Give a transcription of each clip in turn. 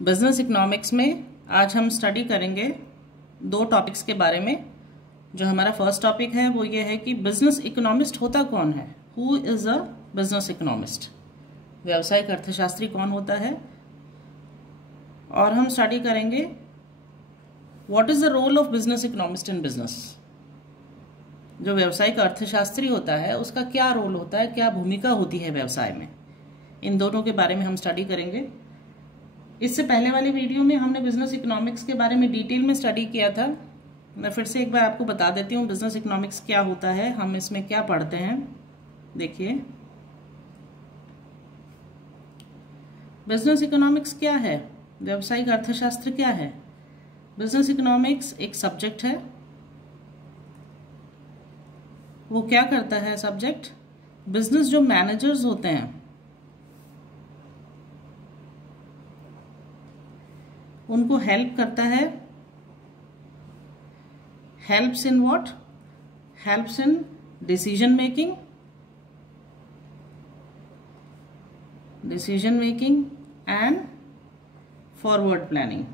Business economics में आज हम स्टडी करेंगे दो टॉपिक्स के बारे में। जो हमारा फर्स्ट टॉपिक है वो ये है कि बिजनेस इकोनॉमिस्ट होता कौन है, who is a business economist, व्यावसायिक अर्थशास्त्री कौन होता है। और हम स्टडी करेंगे what is the role of business economist in business. जो व्यावसायिक अर्थशास्त्री होता है उसका क्या रोल होता है, क्या भूमिका होती है व्यवसाय में, इन दोनों के बारे में हम स्टडी करेंगे। इससे पहले वाली वीडियो में हमने बिजनेस इकोनॉमिक्स के बारे में डिटेल में स्टडी किया था। मैं फिर से एक बार आपको बता देती हूँ बिजनेस इकोनॉमिक्स क्या होता है, हम इसमें क्या पढ़ते हैं। देखिए, बिजनेस इकोनॉमिक्स क्या है, व्यावसायिक अर्थशास्त्र क्या है। बिजनेस इकोनॉमिक्स एक सब्जेक्ट है। वो क्या करता है सब्जेक्ट, बिजनेस जो मैनेजर्स होते हैं उनको हेल्प करता है। Helps in what, helps in decision making and forward planning.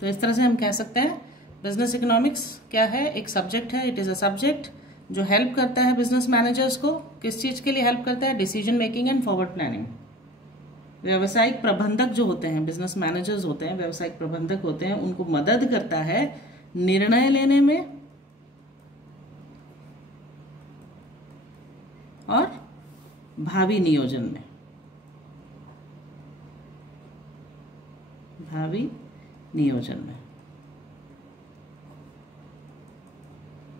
तो इस तरह से हम कह सकते हैं बिजनेस इकोनॉमिक्स क्या है, एक सब्जेक्ट है। इट इज अ सब्जेक्ट जो हेल्प करता है बिजनेस मैनेजर्स को। किस चीज के लिए हेल्प करता है, decision making and forward planning. व्यावसायिक प्रबंधक जो होते हैं, बिजनेस मैनेजर्स होते हैं, व्यावसायिक प्रबंधक होते हैं, उनको मदद करता है निर्णय लेने में और भावी नियोजन में।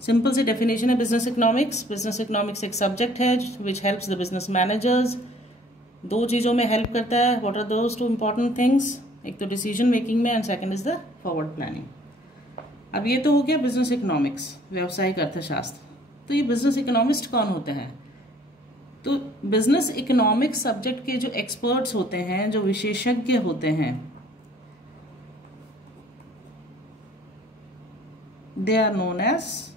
सिंपल सी डेफिनेशन है बिजनेस इकोनॉमिक्स। बिजनेस इकोनॉमिक्स एक सब्जेक्ट है which helps the business managers. दो चीजों में हेल्प करता है। What are those two important things, एक तो डिसीजन मेकिंग में and second is the forward planning. अब ये तो हो गया बिजनेस इकोनॉमिक्स, व्यावसायिक अर्थशास्त्र। तो ये बिजनेस इकोनॉमिस्ट कौन होते हैं, तो बिजनेस इकोनॉमिक्स सब्जेक्ट के जो एक्सपर्ट्स होते हैं, जो विशेषज्ञ होते हैं, they are known as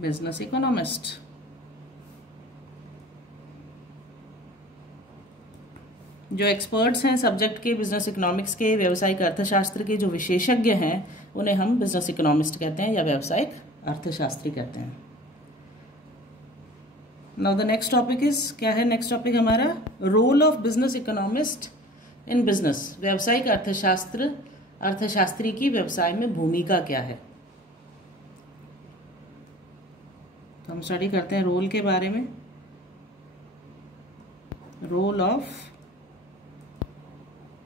business economist. जो एक्सपर्ट्स हैं सब्जेक्ट के, बिजनेस इकोनॉमिक्स के, व्यावसायिक अर्थशास्त्र के जो विशेषज्ञ हैं, उन्हें हम बिजनेस इकोनॉमिस्ट कहते हैं या व्यावसायिक अर्थशास्त्री कहते हैं। Now the next topic is, क्या है नेक्स्ट टॉपिक हमारा, role of business economist in business. व्यावसायिक अर्थशास्त्री की व्यवसाय में भूमिका क्या है। तो हम स्टडी करते हैं रोल के बारे में। Role of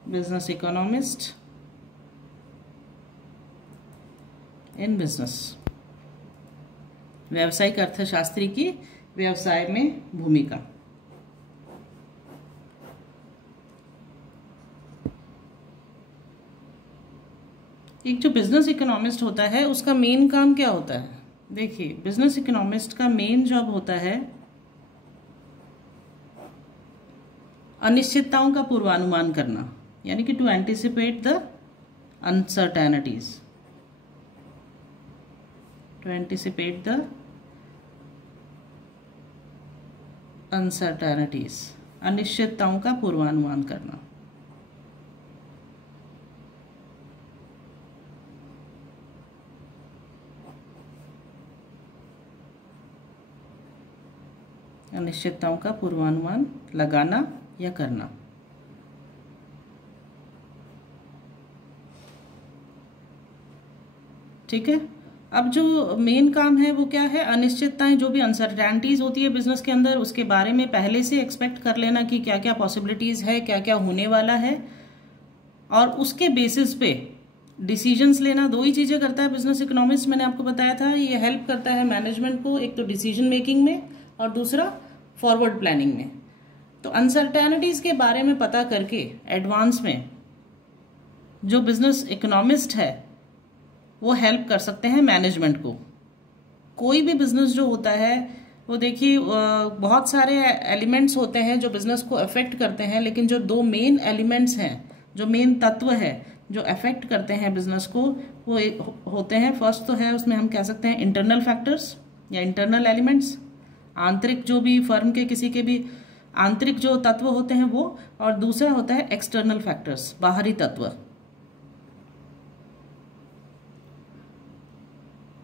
business economist in business. व्यावसायिक अर्थशास्त्री की व्यवसाय में भूमिका। एक जो बिजनेस इकोनॉमिस्ट होता है उसका मेन काम क्या होता है। देखिए, बिजनेस इकोनॉमिस्ट का मेन जॉब होता है अनिश्चितताओं का पूर्वानुमान करना, यानी कि टू एंटिसिपेट द अनसर्टेनिटीज। अनिश्चितताओं का पूर्वानुमान करना। अनिश्चितताओं का पूर्वानुमान लगाना या करना। ठीक है। अब जो मेन काम है वो क्या है, अनिश्चितताएं, जो भी अनसर्टेनिटीज होती है बिजनेस के अंदर, उसके बारे में पहले से एक्सपेक्ट कर लेना कि क्या क्या पॉसिबिलिटीज है, क्या क्या होने वाला है, और उसके बेसिस पे डिसीजंस लेना। दो ही चीजें करता है बिजनेस इकोनॉमिस्ट, मैंने आपको बताया था। ये हेल्प करता है मैनेजमेंट को, एक तो डिसीजन मेकिंग में और दूसरा फॉरवर्ड प्लानिंग में। तो अनसर्टेनिटीज के बारे में पता करके एडवांस में जो बिजनेस इकोनॉमिस्ट है वो हेल्प कर सकते हैं मैनेजमेंट को। कोई भी बिजनेस जो होता है वो देखिए बहुत सारे एलिमेंट्स होते हैं जो बिजनेस को अफेक्ट करते हैं, लेकिन जो दो मेन एलिमेंट्स हैं, जो मेन तत्व है जो अफेक्ट करते हैं बिजनेस को, वो होते हैं, फर्स्ट तो है उसमें हम कह सकते हैं इंटरनल फैक्टर्स या इंटरनल एलिमेंट्स, आंतरिक जो भी फर्म के किसी के भी आंतरिक जो तत्व होते हैं वो, और दूसरा होता है एक्सटर्नल फैक्टर्स, बाहरी तत्व।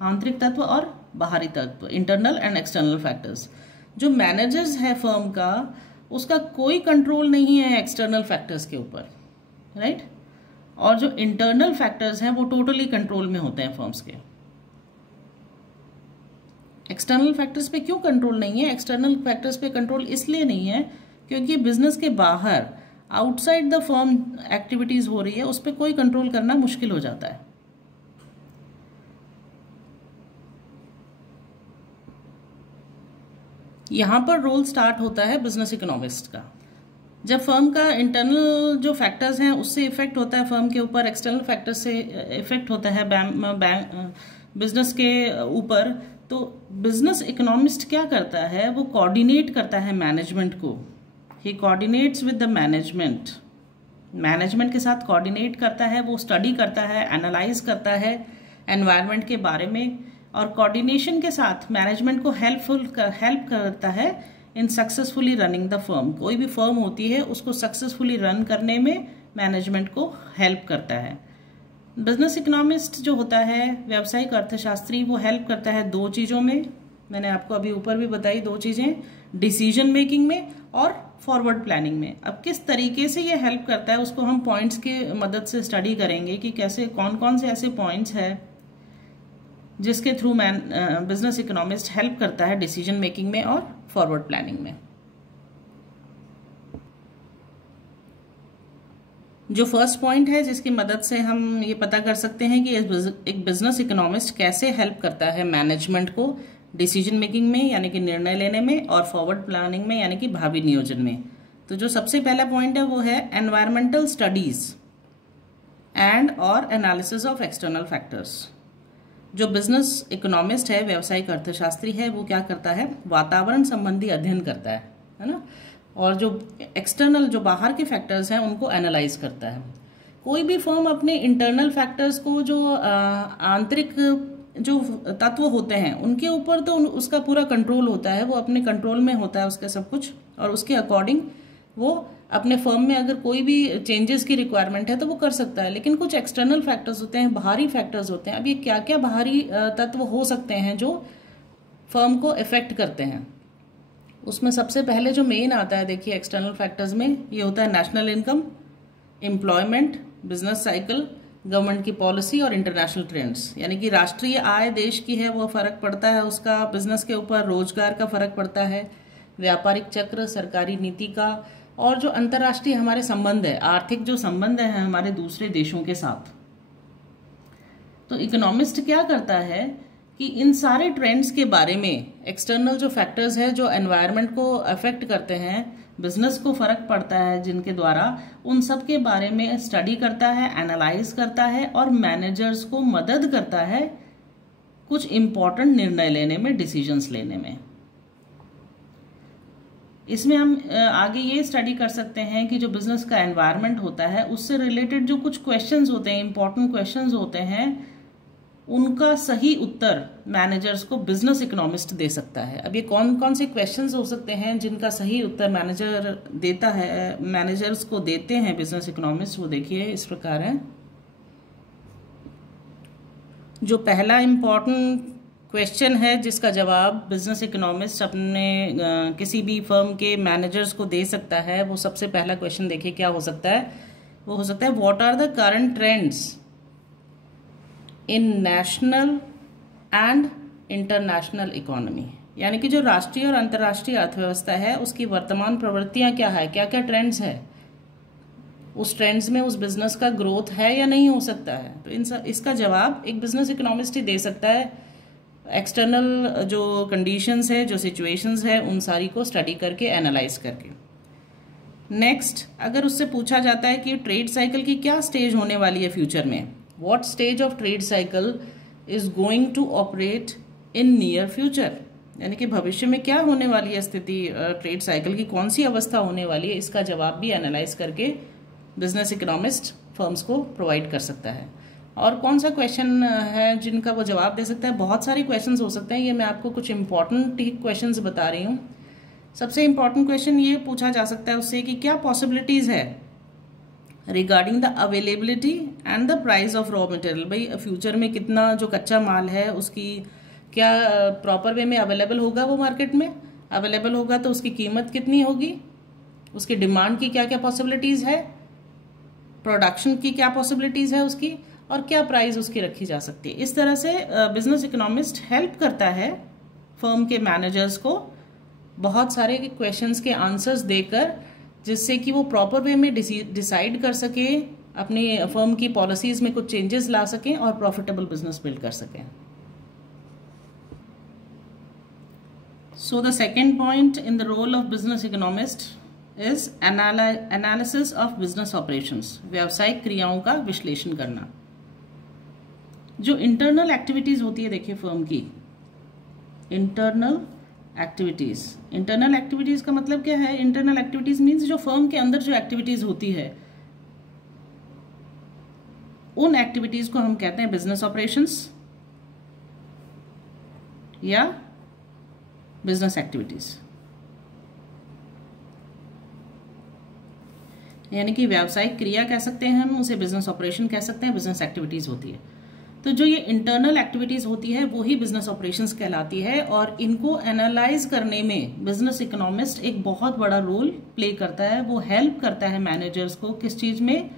आंतरिक तत्व और बाहरी तत्व, इंटरनल एंड एक्सटर्नल फैक्टर्स। जो मैनेजर्स है फर्म का, उसका कोई कंट्रोल नहीं है एक्सटर्नल फैक्टर्स के ऊपर, राइट। और जो इंटरनल फैक्टर्स हैं वो टोटली कंट्रोल में होते हैं फर्म्स के। एक्सटर्नल फैक्टर्स पे क्यों कंट्रोल नहीं है? एक्सटर्नल फैक्टर्स पे कंट्रोल इसलिए नहीं है क्योंकि बिजनेस के बाहर आउटसाइड द फर्म एक्टिविटीज हो रही है, उस पर कोई कंट्रोल करना मुश्किल हो जाता है। यहां पर रोल स्टार्ट होता है बिजनेस इकोनॉमिस्ट का। जब फर्म का इंटरनल जो फैक्टर्स हैं उससे इफेक्ट होता है फर्म के ऊपर, एक्सटर्नल फैक्टर्स से इफेक्ट होता है बिजनेस के ऊपर, तो बिजनेस इकोनॉमिस्ट क्या करता है? वो कोऑर्डिनेट करता है मैनेजमेंट को। He coordinates with the management, management के साथ कोऑर्डिनेट करता है, वो स्टडी करता है, एनालाइज करता है एनवायरनमेंट के बारे में, और कोऑर्डिनेशन के साथ मैनेजमेंट को हेल्प करता है इन सक्सेसफुली रनिंग द फर्म। कोई भी फर्म होती है उसको सक्सेसफुली रन करने में मैनेजमेंट को हेल्प करता है। बिजनेस इकोनॉमिस्ट जो होता है, व्यावसायिक अर्थशास्त्री, वो हेल्प करता है दो चीज़ों में, मैंने आपको अभी ऊपर भी बताई दो चीज़ें, डिसीजन मेकिंग में और फॉरवर्ड प्लानिंग में। अब किस तरीके से ये हेल्प करता है उसको हम पॉइंट्स के मदद से स्टडी करेंगे कि कैसे, कौन कौन से ऐसे पॉइंट्स हैं जिसके थ्रू बिजनेस इकोनॉमिस्ट हेल्प करता है डिसीजन मेकिंग में और फॉरवर्ड प्लानिंग में। जो फर्स्ट पॉइंट है जिसकी मदद से हम ये पता कर सकते हैं कि एक बिजनेस इकोनॉमिस्ट कैसे हेल्प करता है मैनेजमेंट को डिसीजन मेकिंग में यानी कि निर्णय लेने में, और फॉरवर्ड प्लानिंग में यानी कि भावी नियोजन में। तो जो सबसे पहला पॉइंट है वो है एनवायरमेंटल स्टडीज एंड और एनालिसिस ऑफ एक्सटर्नल फैक्टर्स। जो बिजनेस इकोनॉमिस्ट है, व्यावसायिक अर्थशास्त्री है, वो क्या करता है? वातावरण संबंधी अध्ययन करता है ना, और जो एक्सटर्नल, जो बाहर के फैक्टर्स हैं उनको एनालाइज करता है। कोई भी फर्म अपने इंटरनल फैक्टर्स को, जो आंतरिक जो तत्व होते हैं उनके ऊपर तो उसका पूरा कंट्रोल होता है, वो अपने कंट्रोल में होता है उसका सब कुछ, और उसके अकॉर्डिंग वो अपने फर्म में अगर कोई भी चेंजेस की रिक्वायरमेंट है तो वो कर सकता है। लेकिन कुछ एक्सटर्नल फैक्टर्स होते हैं, बाहरी फैक्टर्स होते हैं। अब ये क्या क्या बाहरी तत्व हो सकते हैं जो फर्म को इफेक्ट करते हैं? उसमें सबसे पहले जो मेन आता है, देखिए एक्सटर्नल फैक्टर्स में, ये होता है national income, employment, business cycle, government की पॉलिसी और इंटरनेशनल ट्रेंड्स। यानी कि राष्ट्रीय आय देश की है वो फर्क पड़ता है उसका बिजनेस के ऊपर, रोजगार का फर्क पड़ता है, व्यापारिक चक्र, सरकारी नीति का, और जो अंतर्राष्ट्रीय हमारे संबंध है, आर्थिक जो संबंध है हमारे दूसरे देशों के साथ। तो इकोनॉमिस्ट क्या करता है कि इन सारे ट्रेंड्स के बारे में, एक्सटर्नल जो फैक्टर्स है जो एनवायरनमेंट को अफेक्ट करते हैं, बिजनेस को फर्क पड़ता है जिनके द्वारा, उन सब के बारे में स्टडी करता है, एनालाइज करता है और मैनेजर्स को मदद करता है कुछ इंपॉर्टेंट निर्णय लेने में, डिसीजंस लेने में। इसमें हम आगे ये स्टडी कर सकते हैं कि जो बिजनेस का एनवायरनमेंट होता है उससे रिलेटेड जो कुछ क्वेश्चंस होते हैं, इंपॉर्टेंट क्वेश्चंस होते हैं, उनका सही उत्तर मैनेजर्स को बिजनेस इकोनॉमिस्ट दे सकता है। अब ये कौन कौन से क्वेश्चंस हो सकते हैं जिनका सही उत्तर मैनेजर देता है, मैनेजर्स को देते हैं बिजनेस इकोनॉमिस्ट, वो देखिए इस प्रकार है। जो पहला इंपॉर्टेंट क्वेश्चन है जिसका जवाब बिजनेस इकोनॉमिस्ट अपने किसी भी फर्म के मैनेजर्स को दे सकता है, वो सबसे पहला क्वेश्चन देखिए क्या हो सकता है। वो हो सकता है what are the current trends in national and international economy. यानी कि जो राष्ट्रीय और अंतर्राष्ट्रीय अर्थव्यवस्था है उसकी वर्तमान प्रवृत्तियां क्या है, क्या क्या ट्रेंड्स है, उस ट्रेंड्स में उस बिजनेस का ग्रोथ है या नहीं हो सकता है। तो इसका जवाब एक बिजनेस इकोनॉमिस्ट ही दे सकता है, एक्सटर्नल जो कंडीशंस है, जो सिचुएशंस है, उन सारी को स्टडी करके, एनालाइज करके। नेक्स्ट, अगर उससे पूछा जाता है कि ट्रेड साइकिल की क्या स्टेज होने वाली है फ्यूचर में, what stage of trade cycle is going to operate in near future, यानी कि भविष्य में क्या होने वाली है स्थिति, ट्रेड साइकिल की कौन सी अवस्था होने वाली है, इसका जवाब भी एनालाइज करके बिजनेस इकोनॉमिस्ट फर्म्स को प्रोवाइड कर सकता है। और कौन सा क्वेश्चन है जिनका वो जवाब दे सकता है? बहुत सारे क्वेश्चंस हो सकते हैं, ये मैं आपको कुछ इंपॉर्टेंट क्वेश्चंस बता रही हूँ। सबसे इंपॉर्टेंट क्वेश्चन ये पूछा जा सकता है उससे कि क्या पॉसिबिलिटीज़ है regarding the availability and the price of raw material. भाई फ्यूचर में कितना जो कच्चा माल है उसकी क्या प्रॉपर वे में अवेलेबल होगा, वो मार्केट में अवेलेबल होगा तो उसकी कीमत कितनी होगी, उसकी डिमांड की क्या क्या पॉसिबिलिटीज़ है, प्रोडक्शन की क्या पॉसिबिलिटीज़ है उसकी, और क्या प्राइस उसकी रखी जा सकती है। इस तरह से बिजनेस इकोनॉमिस्ट हेल्प करता है फर्म के मैनेजर्स को बहुत सारे क्वेश्चंस के आंसर्स देकर, जिससे कि वो प्रॉपर वे में डिसाइड कर सके, अपनी फर्म की पॉलिसीज में कुछ चेंजेस ला सकें और प्रॉफिटेबल बिजनेस बिल्ड कर सकें। So the second point in the role of business economist is analysis of business operations, व्यावसायिक क्रियाओं का विश्लेषण करना। जो इंटरनल एक्टिविटीज होती है, देखिए फर्म की इंटरनल एक्टिविटीज का मतलब क्या है? इंटरनल एक्टिविटीज मीन्स जो फर्म के अंदर जो एक्टिविटीज होती है, उन एक्टिविटीज को हम कहते हैं बिजनेस ऑपरेशंस या बिजनेस एक्टिविटीज। यानी कि व्यावसायिक क्रिया कह सकते हैं हम उसे, बिजनेस ऑपरेशन कह सकते हैं, बिजनेस एक्टिविटीज होती है। तो जो ये इंटरनल एक्टिविटीज होती है वो ही बिजनेस ऑपरेशंस कहलाती है, और इनको एनालाइज करने में बिजनेस इकोनॉमिस्ट एक बहुत बड़ा रोल प्ले करता है। वो हेल्प करता है मैनेजर्स को किस चीज में?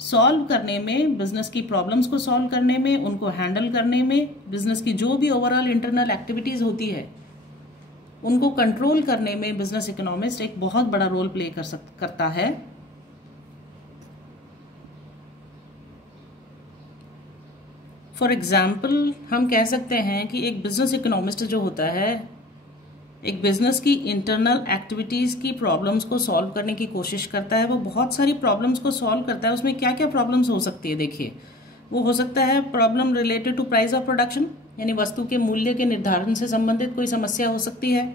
सॉल्व करने में, बिजनेस की प्रॉब्लम्स को सॉल्व करने में, उनको हैंडल करने में, बिजनेस की जो भी ओवरऑल इंटरनल एक्टिविटीज होती है उनको कंट्रोल करने में बिजनेस इकोनॉमिस्ट एक बहुत बड़ा रोल प्ले करता है। फॉर एग्जाम्पल हम कह सकते हैं कि एक बिजनेस इकोनॉमिस्ट जो होता है एक बिजनेस की इंटरनल एक्टिविटीज की प्रॉब्लम्स को सॉल्व करने की कोशिश करता है। वो बहुत सारी प्रॉब्लम्स को सॉल्व करता है। उसमें क्या क्या प्रॉब्लम्स हो सकती है? देखिए, वो हो सकता है problem related to price of production, यानी वस्तु के मूल्य के निर्धारण से संबंधित कोई समस्या हो सकती है,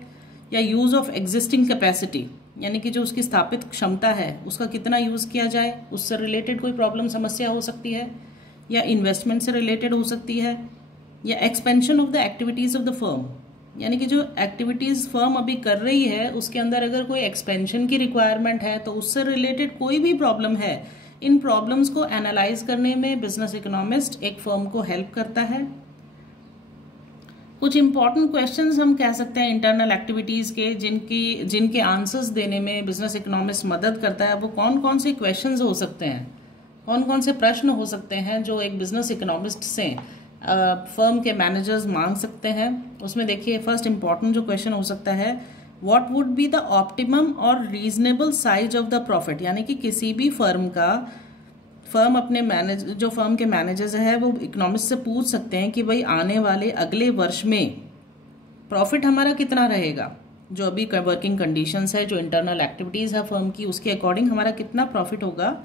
या यूज ऑफ एग्जिस्टिंग कैपेसिटी, यानी कि जो उसकी स्थापित क्षमता है उसका कितना यूज किया जाए, उससे रिलेटेड कोई प्रॉब्लम समस्या हो सकती है, या इन्वेस्टमेंट से रिलेटेड हो सकती है, या expansion of the activities of the firm, यानी कि जो एक्टिविटीज फर्म अभी कर रही है उसके अंदर अगर कोई एक्सपेंशन की रिक्वायरमेंट है तो उससे रिलेटेड कोई भी प्रॉब्लम है। इन प्रॉब्लम्स को एनालाइज करने में बिजनेस इकोनॉमिस्ट एक फर्म को हेल्प करता है। कुछ इंपॉर्टेंट क्वेश्चंस हम कह सकते हैं इंटरनल एक्टिविटीज के, जिनके आंसर्स देने में बिजनेस इकोनॉमिस्ट मदद करता है। वो कौन कौन से क्वेश्चंस हो सकते हैं, कौन कौन से प्रश्न हो सकते हैं जो एक बिजनेस इकोनॉमिस्ट से फर्म के मैनेजर्स मांग सकते हैं? उसमें देखिए, फर्स्ट इंपॉर्टेंट जो क्वेश्चन हो सकता है, what would be the optimum और reasonable size of the profit, यानी कि किसी भी फर्म अपने जो फर्म के मैनेजर्स है वो इकोनॉमिस्ट से पूछ सकते हैं कि भाई आने वाले अगले वर्ष में प्रॉफिट हमारा कितना रहेगा, जो अभी वर्किंग कंडीशंस है, जो इंटरनल एक्टिविटीज है फर्म की, उसके अकॉर्डिंग हमारा कितना प्रॉफिट होगा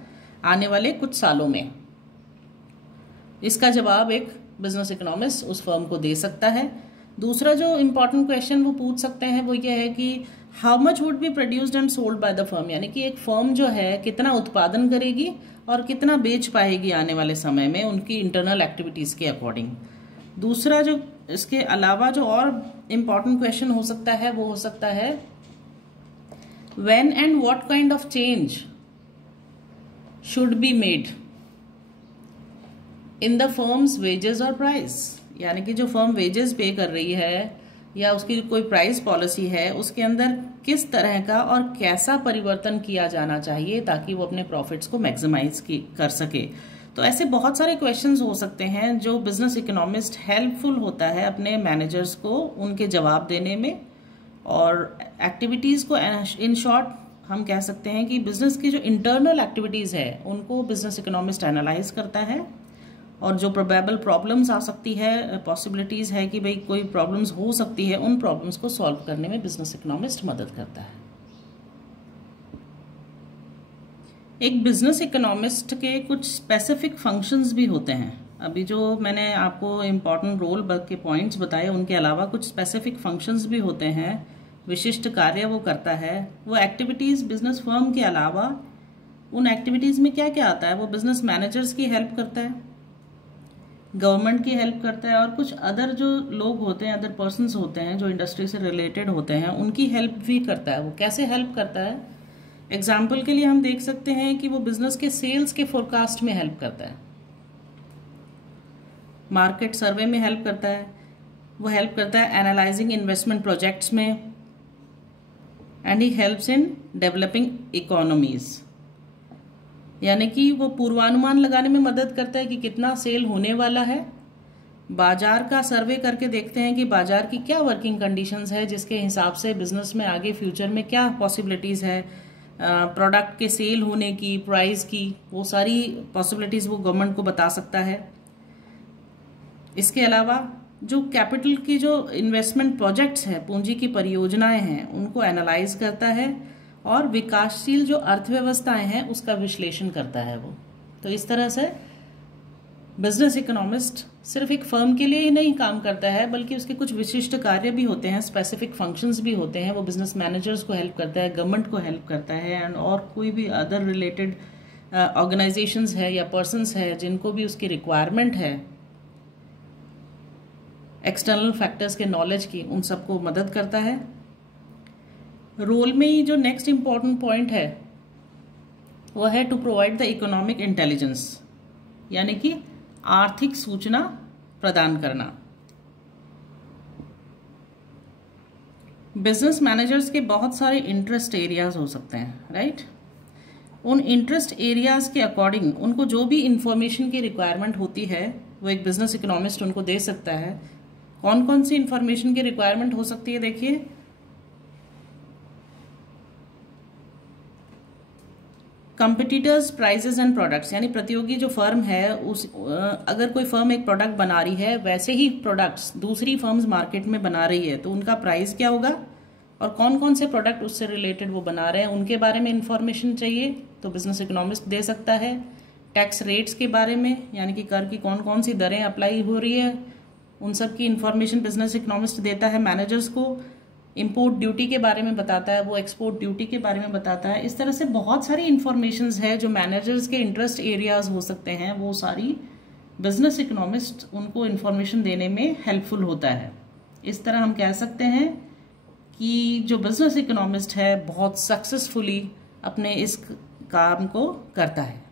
आने वाले कुछ सालों में। इसका जवाब एक बिजनेस इकोनॉमिस्ट उस फर्म को दे सकता है। दूसरा जो इंपॉर्टेंट क्वेश्चन वो पूछ सकते हैं वो ये है कि how much would be produced and sold by the firm, यानी कि एक फर्म जो है कितना उत्पादन करेगी और कितना बेच पाएगी आने वाले समय में उनकी इंटरनल एक्टिविटीज के अकॉर्डिंग। दूसरा जो इसके अलावा जो और इम्पॉर्टेंट क्वेश्चन हो सकता है वो हो सकता है when and what kind of change should be made in the firms wages और प्राइस, यानी कि जो फर्म वेजेस पे कर रही है या उसकी कोई प्राइस पॉलिसी है उसके अंदर किस तरह का और कैसा परिवर्तन किया जाना चाहिए ताकि वो अपने प्रॉफिट्स को मैक्सिमाइज कर सके। तो ऐसे बहुत सारे क्वेश्चंस हो सकते हैं जो बिजनेस इकोनॉमिस्ट हेल्पफुल होता है अपने मैनेजर्स को उनके जवाब देने में। और एक्टिविटीज को इन शॉर्ट हम कह सकते हैं कि बिजनेस की जो इंटरनल एक्टिविटीज है उनको बिजनेस इकोनॉमिस्ट एनालाइज करता है, और जो प्रोबेबल प्रॉब्लम्स आ सकती है, पॉसिबिलिटीज है कि भाई कोई प्रॉब्लम्स हो सकती है, उन प्रॉब्लम्स को सॉल्व करने में बिजनेस इकोनॉमिस्ट मदद करता है। एक बिजनेस इकोनॉमिस्ट के कुछ स्पेसिफिक फंक्शंस भी होते हैं। अभी जो मैंने आपको इम्पॉर्टेंट रोल के पॉइंट्स बताए उनके अलावा कुछ स्पेसिफिक फंक्शंस भी होते हैं, विशिष्ट कार्य वो करता है। वो एक्टिविटीज बिजनेस फर्म के अलावा उन एक्टिविटीज में क्या क्या आता है, वो बिजनेस मैनेजर्स की हेल्प करता है, गवर्नमेंट की हेल्प करता है, और कुछ अदर जो लोग होते हैं, अदर पर्सन्स होते हैं जो इंडस्ट्री से रिलेटेड होते हैं, उनकी हेल्प भी करता है। वो कैसे हेल्प करता है? एग्जाम्पल के लिए हम देख सकते हैं कि वो बिजनेस के सेल्स के फोरकास्ट में हेल्प करता है, मार्केट सर्वे में हेल्प करता है, वो हेल्प करता है एनालाइजिंग इन्वेस्टमेंट प्रोजेक्ट्स में, and he helps in developing economies. यानी कि वो पूर्वानुमान लगाने में मदद करता है कि कितना सेल होने वाला है। बाजार का सर्वे करके देखते हैं कि बाजार की क्या वर्किंग कंडीशंस है, जिसके हिसाब से बिजनेस में आगे फ्यूचर में क्या पॉसिबिलिटीज़ है, प्रोडक्ट के सेल होने की, प्राइस की, वो सारी पॉसिबिलिटीज़ वो गवर्नमेंट को बता सकता है। इसके अलावा जो कैपिटल की जो इन्वेस्टमेंट प्रोजेक्ट्स हैं, पूंजी की परियोजनाएं हैं, उनको एनालाइज करता है, और विकासशील जो अर्थव्यवस्थाएं हैं उसका विश्लेषण करता है वो। तो इस तरह से बिजनेस इकोनॉमिस्ट सिर्फ एक फर्म के लिए ही नहीं काम करता है, बल्कि उसके कुछ विशिष्ट कार्य भी होते हैं, स्पेसिफिक फंक्शंस भी होते हैं। वो बिजनेस मैनेजर्स को हेल्प करता है, गवर्नमेंट को हेल्प करता है, एंड और कोई भी अदर रिलेटेड ऑर्गेनाइजेशंस है या पर्सन्स है जिनको भी उसकी रिक्वायरमेंट है एक्सटर्नल फैक्टर्स के नॉलेज की, उन सबको मदद करता है। रोल में ही जो नेक्स्ट इम्पॉर्टेंट पॉइंट है वो है to provide the economic intelligence, यानी कि आर्थिक सूचना प्रदान करना। बिजनेस मैनेजर्स के बहुत सारे इंटरेस्ट एरियाज हो सकते हैं, राइट? उन इंटरेस्ट एरियाज के अकॉर्डिंग उनको जो भी इंफॉर्मेशन की रिक्वायरमेंट होती है वो एक बिजनेस इकोनॉमिस्ट उनको दे सकता है। कौन कौन सी इंफॉर्मेशन की रिक्वायरमेंट हो सकती है? देखिए, कंपिटिटर्स, प्राइसेस एंड प्रोडक्ट्स, यानी प्रतियोगी जो फर्म है उस अगर कोई फर्म एक प्रोडक्ट बना रही है, वैसे ही प्रोडक्ट्स दूसरी फर्म्स मार्केट में बना रही है, तो उनका प्राइस क्या होगा और कौन कौन से प्रोडक्ट उससे रिलेटेड वो बना रहे हैं, उनके बारे में इंफॉर्मेशन चाहिए तो बिजनेस इकोनॉमिस्ट दे सकता है। टैक्स रेट्स के बारे में, यानी कि कर की कौन कौन सी दरें अप्लाई हो रही है, उन सब की इंफॉर्मेशन बिजनेस इकोनॉमिस्ट देता है मैनेजर्स को। इंपोर्ट ड्यूटी के बारे में बताता है, वो एक्सपोर्ट ड्यूटी के बारे में बताता है। इस तरह से बहुत सारी इंफॉर्मेशंस है जो मैनेजर्स के इंटरेस्ट एरियाज हो सकते हैं, वो सारी बिजनेस इकोनॉमिस्ट उनको इंफॉर्मेशन देने में हेल्पफुल होता है। इस तरह हम कह सकते हैं कि जो बिजनेस इकोनॉमिस्ट है बहुत सक्सेसफुली अपने इस काम को करता है।